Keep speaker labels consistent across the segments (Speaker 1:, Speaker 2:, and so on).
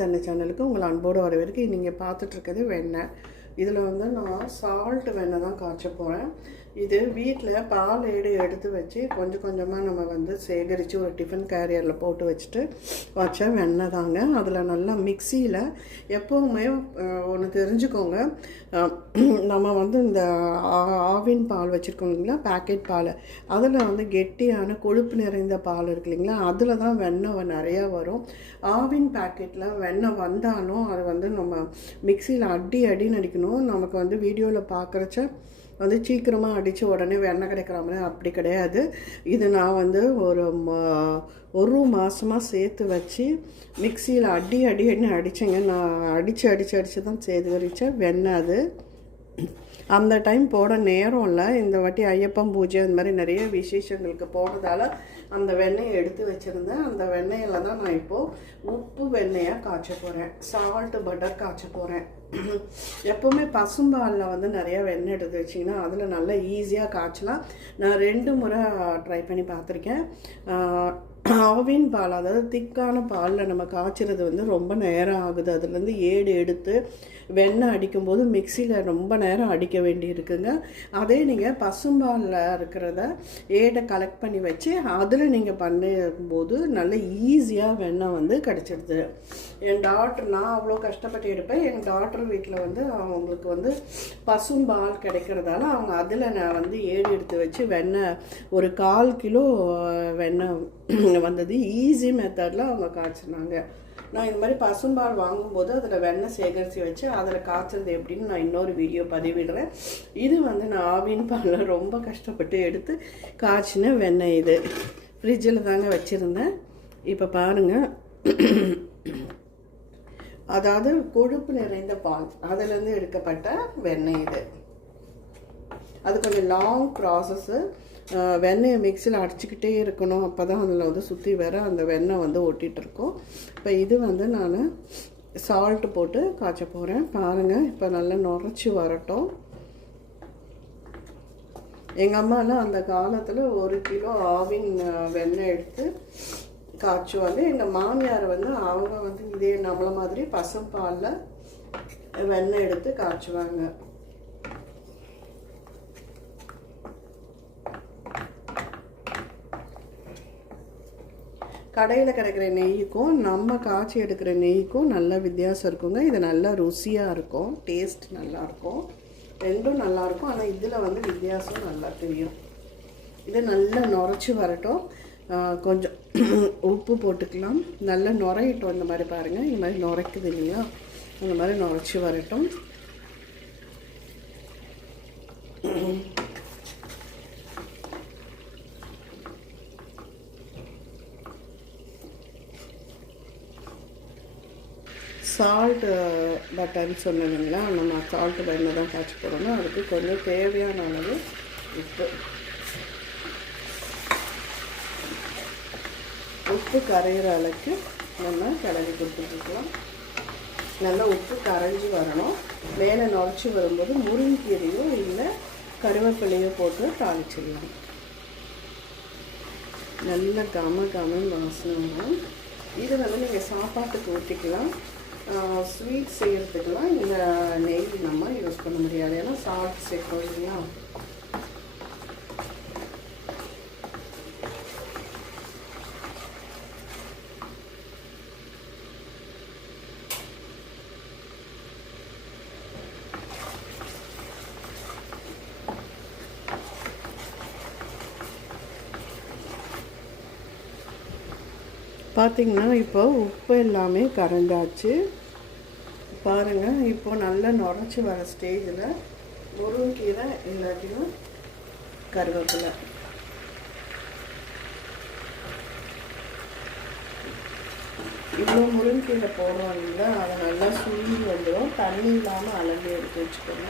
Speaker 1: தன்னை சேனலுக்கு உங்களை அன்போடு வரவேற்கு நீங்கள் பார்த்துட்ருக்கிறது வெண்ணெய். இதில் வந்து நான் சால்ட் வெண்ணெய் தான் காய்ச்ச போகிறேன் இது வீட்டில் பால் ஏடு எடுத்து வச்சு கொஞ்சம் கொஞ்சமாக நம்ம வந்து சேகரித்து ஒரு டிஃபன் கேரியரில் போட்டு வச்சுட்டு வச்ச வெண்ணெய் தாங்க. அதில் நல்லா மிக்சியில் எப்போவுமே ஒன்று தெரிஞ்சுக்கோங்க. நம்ம வந்து இந்த ஆ- ஆவின் பால் வச்சுருக்கோம் இல்லைங்களா? பேக்கெட் பால். அதில் வந்து கெட்டியான கொழுப்பு நிறைந்த பால் இருக்கு இல்லைங்களா? அதில் தான் வெண்ணெய் நிறையா வரும். ஆவின் பேக்கெட்டில் வெண்ணெய் வந்தாலும் அது வந்து நம்ம மிக்சியில் அடி அடி நடிக்கணும் அடிக்கணும் நமக்கு வந்து வீடியோவில் பார்க்குறச்ச வந்து சீக்கிரமாக அடித்து உடனே வெண்ணெய் கிடைக்கிற மாதிரி அப்படி கிடையாது. இது நான் வந்து ஒரு ஒரு மாதமாக சேர்த்து வச்சு மிக்சியில் அடி அடி அடின்னு அடித்தேங்க நான் அடித்து அடித்து அடித்து தான் சேகரித்தேன் வெண்ணெய் அது. அந்த டைம் போட நேரம் இல்லை. இந்த வாட்டி ஐயப்பன் பூஜை அந்த மாதிரி நிறைய விசேஷங்களுக்கு போனதால் அந்த வெண்ணெயை எடுத்து வச்சுருந்தேன். அந்த வெண்ணெயில் தான் நான் இப்போது உப்பு வெண்ணெயாக காய்ச்ச போகிறேன் சால்ட்டு பட்டர் காய்ச்ச போகிறேன் எப்போவுமே பசும்பாலில் வந்து நிறைய வெண்ணெய் எடுத்து வச்சிங்கன்னா அதில் நல்லா ஈஸியாக காய்ச்சலாம். நான் ரெண்டு முறை ட்ரை பண்ணி பார்த்துருக்கேன். ஆவின் பால் அதாவது திக்கான பாலில் நம்ம காய்ச்சறது வந்து ரொம்ப நேரம் ஆகுது. அதுலேருந்து ஏடு எடுத்து வெண்ணெய் அடிக்கும்போது மிக்சியில் ரொம்ப நேரம் அடிக்க வேண்டி இருக்குங்க அதே நீங்கள் பசும்பாலில் இருக்கிறத ஏடை கலெக்ட் பண்ணி வச்சு அதில் நீங்கள் பண்ணும்போது நல்ல ஈஸியாக வெண்ணெய் வந்து கிடச்சிடுது என் டாக்டர் நான் அவ்வளோ கஷ்டப்பட்டு எடுப்பேன். என் டாக்டர் வீட்டில் வந்து அவங்களுக்கு வந்து பசும்பால் கிடைக்கிறதால அவங்க அதில் நான் வந்து ஏடு எடுத்து வச்சு வெண்ணெய் ஒரு கால் கிலோ வெண்ணெய் வந்தது ஈஸி மெத்தடில் அவங்க காய்ச்சினாங்க. நான் இந்த மாதிரி பசும்பால் வாங்கும்போது அதில் வெண்ணெய் சேகரித்து வச்சு அதில் காய்ச்சது எப்படின்னு நான் இன்னொரு வீடியோ பதிவிடுறேன். இது வந்து நான் ஆவின் பாலில் ரொம்ப கஷ்டப்பட்டு எடுத்து காய்ச்சின வெண்ணெய் இது. ஃப்ரிட்ஜில் தாங்க வச்சுருந்தேன். இப்போ பாருங்கள் அதாவது கொழுப்பு நிறைந்த பால். அதிலேருந்து எடுக்கப்பட்ட வெண்ணெய் இது. அது கொஞ்சம் லாங் ப்ராசஸ்ஸு வெண்ணெயை மிக்சியில் அடிச்சுக்கிட்டே இருக்கணும். அப்போ தான் அதில் வந்து சுற்றி வர அந்த வெண்ணெய் வந்து ஒட்டிகிட்ருக்கோம் இப்போ இது வந்து நான் சால்ட்டு போட்டு காய்ச்ச போகிறேன் பாருங்கள் இப்போ நல்லா நுரைச்சி வரட்டும். எங்கள் அம்மாலாம் அந்த காலத்தில் ஒரு கிலோ ஆவின் வெண்ணெய் எடுத்து காய்ச்சுவாங்க. எங்கள் மாமியார் வந்து அவங்க வந்து இதே நம்மளை மாதிரி பசும்பாலில் வெண்ணெய் எடுத்து காய்ச்சுவாங்க. கடையில் கிடைக்கிற நெய்க்கும் நம்ம காய்ச்சி எடுக்கிற நெய்க்கும் நல்ல வித்தியாசம் இருக்குங்க. இது நல்லா ருசியாக இருக்கும். டேஸ்ட் நல்லாயிருக்கும் ரெண்டும் நல்லாயிருக்கும் ஆனால் இதில் வந்து வித்தியாசம் நல்லா தெரியும். இது நல்லா நுரைச்சி வரட்டும். கொஞ்சம் உப்பு போட்டுக்கலாம். நல்லா நுரையிட்டோம் இந்த மாதிரி பாருங்கள் இந்த மாதிரி நுரைக்குது இல்லையா? இந்த மாதிரி நுரைச்சி வரட்டும். சால்ட்டு பட்டர்னு uh, சொன்னீங்களா நம்ம சால்ட்டு வெண்ணெய் தான் காய்ச்சி போடணும். அதுக்கு கொஞ்சம் தேவையான அளவு உப்பு. உப்பு கரையிற அளவுக்கு நம்ம கிளறி கொடுத்துட்ருக்கலாம் நல்லா உப்பு கரைஞ்சி வரணும். மேலே நுழைச்சி வரும்போது முருங்கீரையோ இல்லை கருவேப்பிலையோ போட்டு தாளிச்சிடலாம். நல்ல கம கமன் வாசனம் இது வந்து நீங்கள் சாப்பாட்டுக்கு ஊற்றிக்கலாம் ஸ்வீட் செய்கிறதுக்கெலாம் இந்த நெய் நம்ம யூஸ் பண்ண முடியாது. ஏன்னா சால்ட் சேர்க்கணும் இல்லையா? பார்த்திங்கன்னா இப்போ உப்பு எல்லாமே கரைஞ்சாச்சு. பாருங்கள் இப்போ நல்லா நுரைச்சி வர ஸ்டேஜில் முருங்கீரை இல்லாட்டியும் கருவேப்பிலை. இவ்வளோ முருங்கீரை போடுவாங்க அதை நல்லா சுண்டி வந்துடும் தண்ணி இல்லாமல் அலங்கி எடுத்து வச்சுக்கோங்க.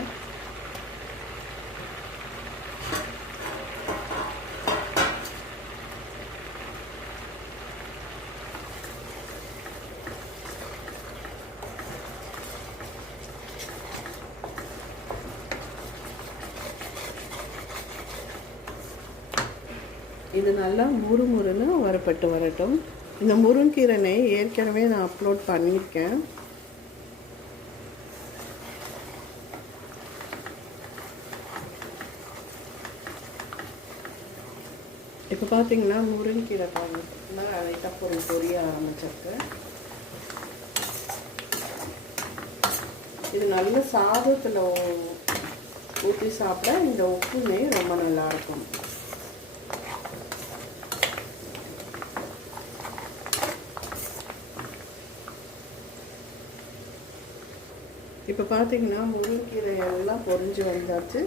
Speaker 1: இது நல்லா முறுமுறுன்னு வரப்பட்டு வரட்டும். இந்த முருங்கீரனை நெய் ஏற்கனவே நான் அப்லோட் பண்ணியிருக்கேன். இப்போ பார்த்தீங்கன்னா முருங்கீரை பார்த்தீங்கன்னா லைட்டாக பொருள் பொரிய ஆரம்பிச்சிருக்கு. இது நல்ல சாதத்தில் ஊற்றி சாப்பிட இந்த உப்பு நெய் ரொம்ப நல்லாயிருக்கும் இப்போ பார்த்தீங்கன்னா முருங்கைக்கீரை எல்லாம் பொரிஞ்சு வந்தாச்சு.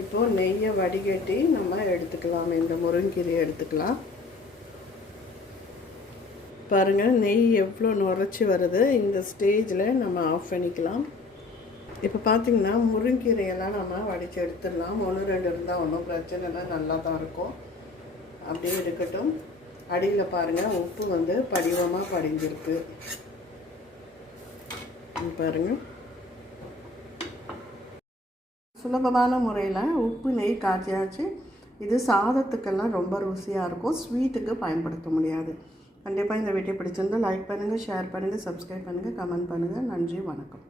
Speaker 1: இப்போது நெய்யை வடிகட்டி நம்ம எடுத்துக்கலாம். இந்த முருங்கைக்கீரையை எடுத்துக்கலாம். பாருங்கள் நெய் எவ்வளோ நுரைச்சி வருது. இந்த ஸ்டேஜில் நம்ம ஆஃப் பண்ணிக்கலாம். இப்போ பார்த்திங்கன்னா முருங்கீரையெல்லாம் நம்ம வடித்து எடுத்துடலாம். ஒன்று ரெண்டு இருந்தால் ஒன்றும் பிரச்சனை இல்லை. நல்லா தான் இருக்கும். அப்படியே இருக்கட்டும் அடியில் பாருங்கள் உப்பு வந்து படிவமாக படிஞ்சிருக்கு. பாருங்கள் சுலபமான முறையில் உப்பு நெய் காய்ச்சியாச்சு. இது சாதத்துக்கெல்லாம் ரொம்ப ருசியாக இருக்கும். ஸ்வீட்டுக்கு பயன்படுத்த முடியாது. கண்டிப்பாக இந்த வீட்டை பிடிச்சிருந்தால் லைக் பண்ணுங்கள் ஷேர் பண்ணுங்கள் சப்ஸ்கிரைப் பண்ணுங்கள் கமெண்ட் பண்ணுங்கள் நன்றி வணக்கம்.